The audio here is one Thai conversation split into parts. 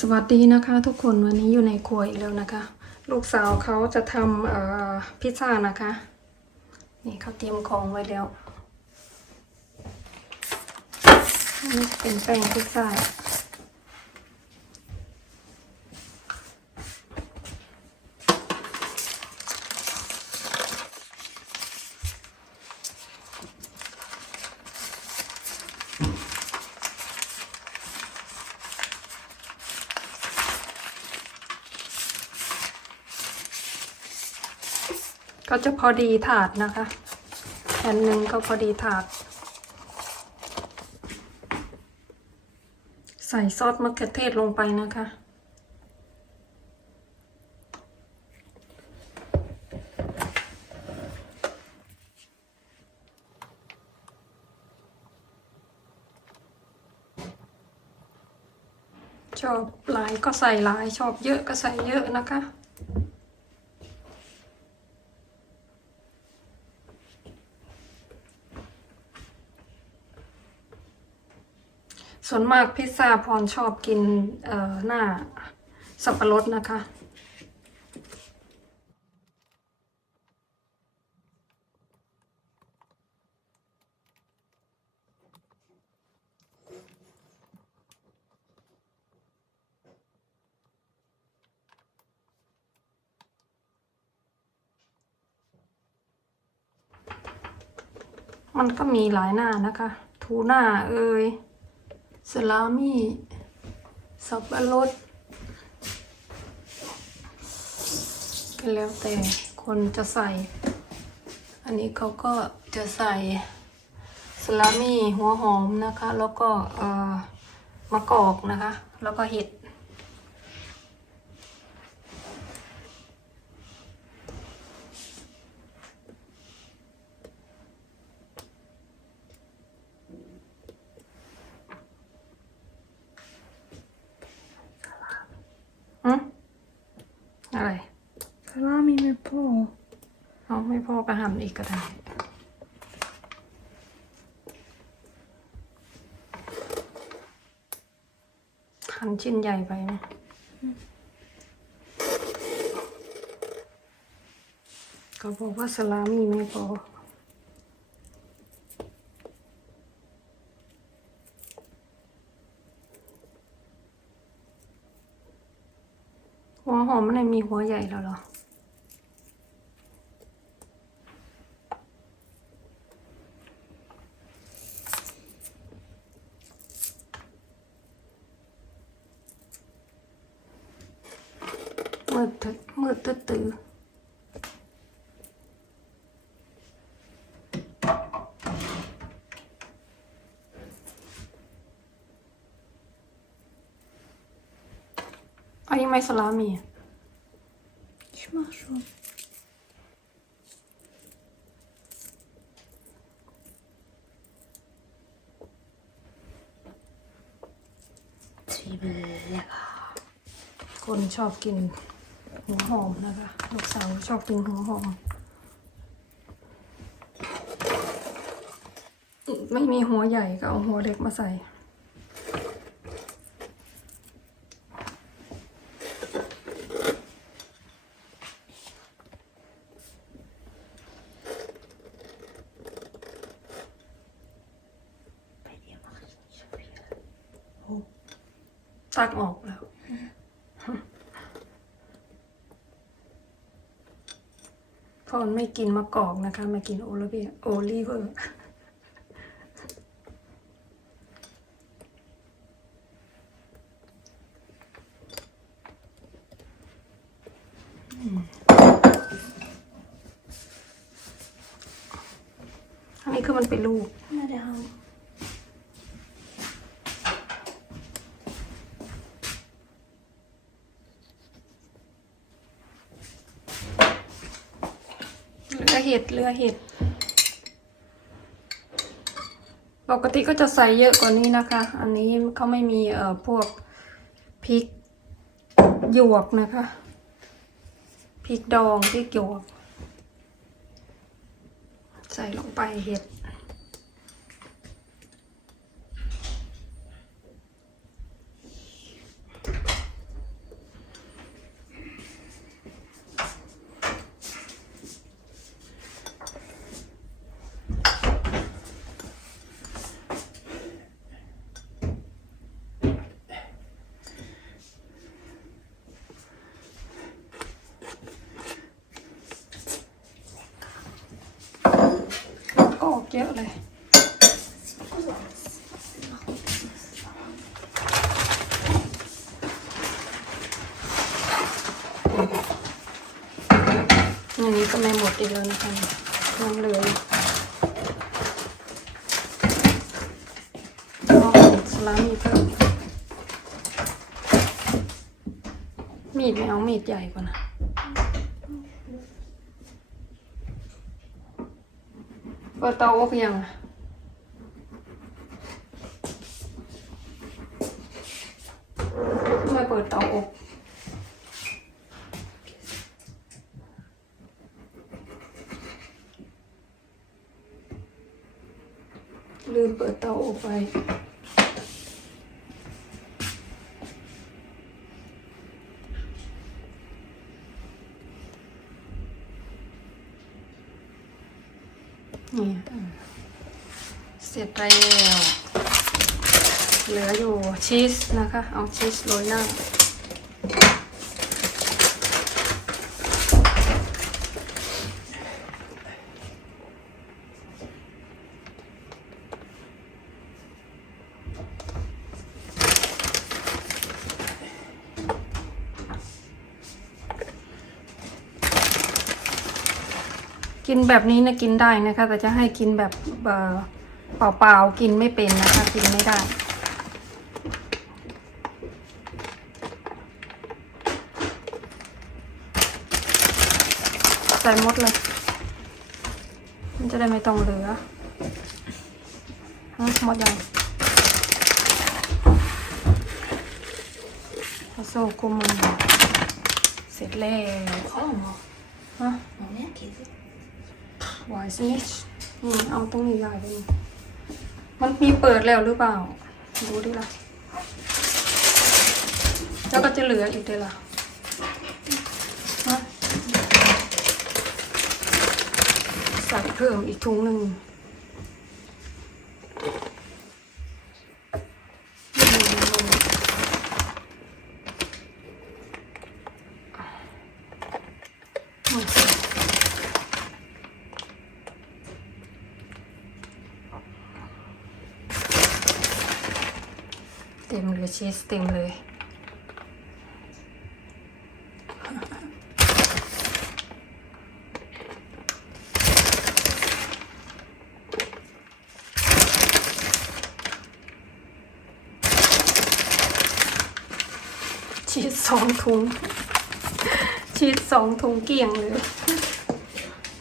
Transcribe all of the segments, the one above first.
สวัสดีนะคะทุกคนวันนี้อยู่ในครัวอีกแล้วนะคะ ลูกสาวเขาจะทำพิซซ่านะคะ นี่เขาเตรียมของไว้แล้วนี่เป็นแป้งพิซซ่า ก็จะพอดีถาดนะคะแผ่นหนึ่งก็พอดีถาด ใส่ซอสมะเขือเทศลงไปนะคะชอบหลายก็ใส่หลาย ชอบเยอะก็ใส่เยอะนะคะ ส่วน มากพิซซ่าพรชอบกินเอ่อหน้าสับปะรดนะคะ มันก็มีหลายหน้านะคะ ทูน่าเอ่ย สลามี่สับปะรดก็แล้วแต่คนจะใส่ อันนี้เขาก็จะใส่สลามี่หัวหอมนะคะ แล้วก็เออมะกอกนะคะ แล้วก็เห็ด อืม อะไรซาลามีไม่พอเอาไม่พอก็หั่นอีกก็ได้หั่นชิ้นใหญ่ไปไหมก็บอกว่าสลามีไม่พอ หัวหอ มันมีหัวใหญ่แล้วเหรอ มืดตึ๊ดมืดตื้อตื้ออันนี้ไม่สลามี Ich mach schon. Zwiebel, lecker. คนชอบกินหัวหอมนะคะ ลูกสาวชอบกินหัวหอม ไม่มีหัวใหญ่ก็เอาหัวเล็กมาใส่ ตักออกแล้วพอนไม่กินมะกอกนะคะ มากินโอลเวียโอลิเวอร์ อันนี้คือมันเป็นลูก Na, der Hahn. เห็ดเรือเห็ด ปกติก็จะใส่เยอะกว่านี้นะคะ อันนี้เขาไม่มีเอ่อพวกพริกหยวกนะคะพริกดองพริกหยวก ใส่ลงไปเห็ด เยอะเลยอันนี้ก็ไม่หมดอีกแล้วนะคะยังเหลืออยู่เอาสลามีเพิ่มมีดไม่เอามีดใหญ่กว่านะ ปิดเตาอบยังทำไม่เปิดเตาอบลืมเปิดเตาอบไป นี่อะเสร็จแล้วเหลืออยู่ ชีสนะคะ เอาชีสโรยหน้า กินแบบนี้นะกินได้นะคะ แต่จะให้กินแบบเอ่อเปล่าๆกินไม่เป็นนะคะ กินไม่ได้ ใส่หมดเลย มันจะได้ไม่ต้องเหลือหมดยังผสมกุมมันเสร็จแล้วฮะ Någon är kiss. ไวส์นิชอืมเอาตรงนี้ใหญ่ไปนี่มันมีเปิดแล้วหรือเปล่า ดูดิล่ะ แล้วก็จะเหลืออีกเดี๋ยวล่ะฮะ ใส่เพิ่มอีกถุงหนึ่งเต็มเลยชีสเต็มเลย ชี สองถุง ชีสสองถุงเกลี่ยงเลย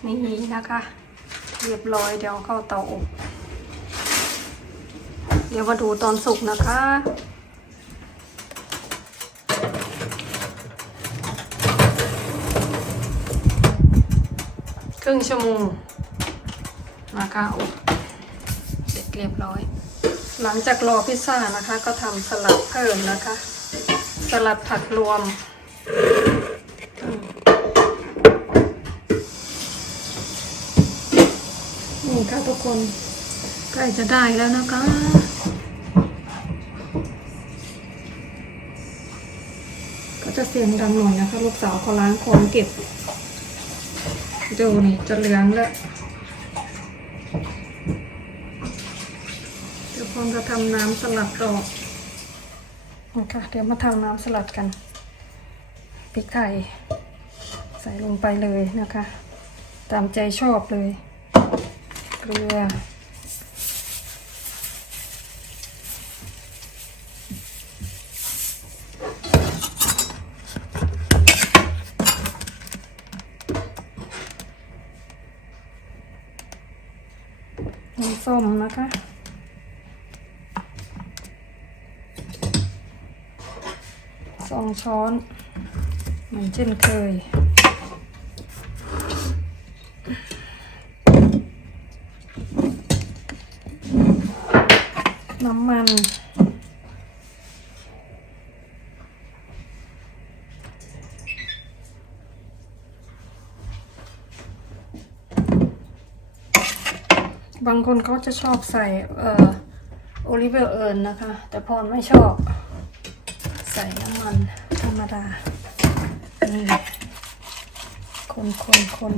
นี่นะคะ เรียบร้อยเดี๋ยวเข้าเตาอบ เดี๋ยวมาดูตอนสุกนะคะครึ่งชั่วโมงนะคะอบเสร็จเรียบร้อย หลังจากรอพิซซ่านะคะ ก็ทำสลัดเพิ่มนะคะ สลัดผักรวม นี่ค่ะทุกคนใกล้จะได้แล้วนะคะก็จะเสียงดังหน่อยนะคะ ลูกสาวเขาล้างของเก็บดูนี่จะเหลืองแล้วเดี๋ยวพร้อมจะทำน้ำสลัดต่อ นะคะเดี๋ยวมาทำน้ำสลัดกันพริกไทย ใส่ลงไปเลยนะคะ ตามใจชอบเลย เกลือ น้ำส้มนะคะ องช้อนเหมือนเช่นเคย น้ำมันบางคนเขาจะชอบใส่ออโอลิเวอร์เอิร์นนะคะ แต่พรไม่ชอบ ใส่น้ำมันธรรมดา นี่คนคนคน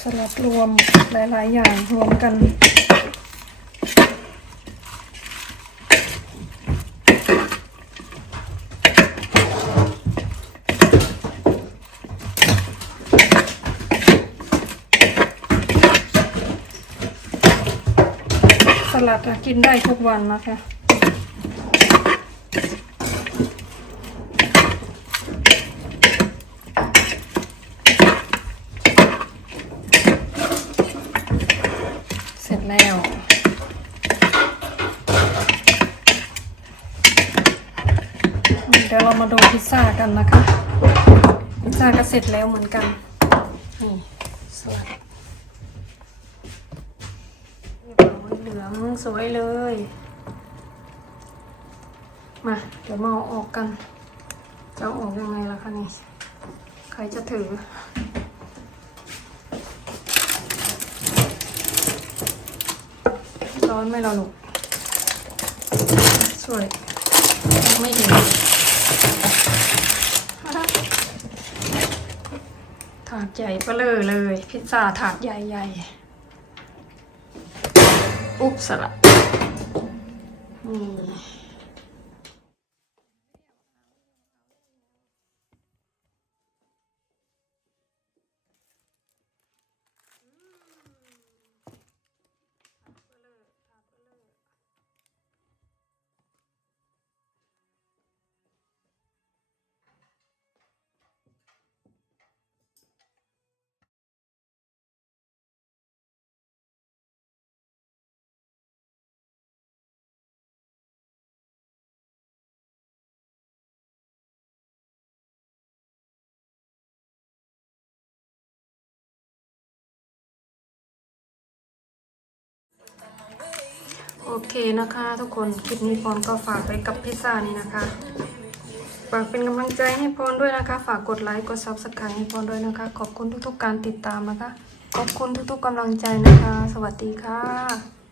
สลัดรวมหลาย ๆ อย่างรวมกัน ลัดอะกินได้ทุกวันนะคะเสร็จแล้วเดี๋ยวเรามาดูพิซซ่ากันนะคะ พิซซ่าก็เสร็จแล้วเหมือนกันนี่สลัด เหลืองสวยเลย มา เดี๋ยวมาเอาออกกัน จะออกยังไงล่ะคะนี่ ใครจะถือ ร้อนไหมเราลูกสวย ไม่เห็นถาดใหญ่เปะเลยเลย พิซซ่าถาดใหญ่ๆ อุ๊บส เคนะคะ ทุกคนคลิปนี้พรก็ฝากไว้กับพิซซ่านี่นะคะ ฝากเป็นกำลังใจให้พรด้วยนะคะ ฝากกดไลค์กดซับสไครต์ให้พรด้วยนะคะ ขอบคุณทุกๆการติดตามนะคะ ขอบคุณทุกๆกำลังใจนะคะ สวัสดีค่ะ